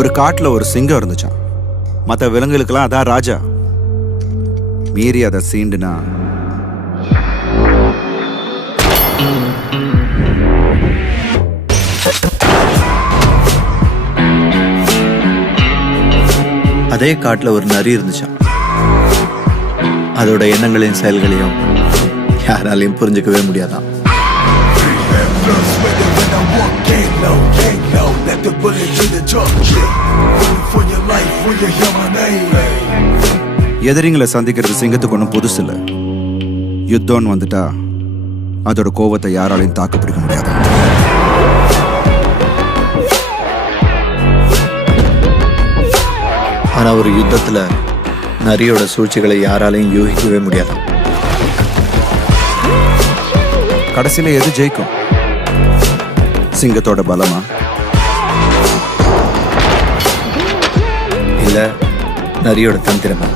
ஒரு காட்டுல ஒரு சிங்கம் இருந்துச்சான். மற்ற விலங்குகளுக்கெல்லாம் அதான் ராஜா. மீறி அதை சீண்டுனா அதே காட்டுல ஒரு நரி இருந்துச்சான். அதோட எண்ணங்களையும் செயல்களையும் யாராலையும் புரிஞ்சுக்கவே முடியாதான். எதிரிங்களை சந்திக்கிறது சிங்கத்துக்கு ஒன்றும் புதுசு இல்லை. யுத்தம்னு வந்துட்டா அதோட கோபத்தை யாராலையும் தாக்கு பிடிக்க முடியாது. ஆனா ஒரு யுத்தத்துல நரியோட சூழ்ச்சிகளை யாராலையும் யூகிக்கவே முடியாது. கடைசியில எது ஜெயிக்கும்? சிங்கத்தோட பலமா இல்ல நரியோட தந்திரமா?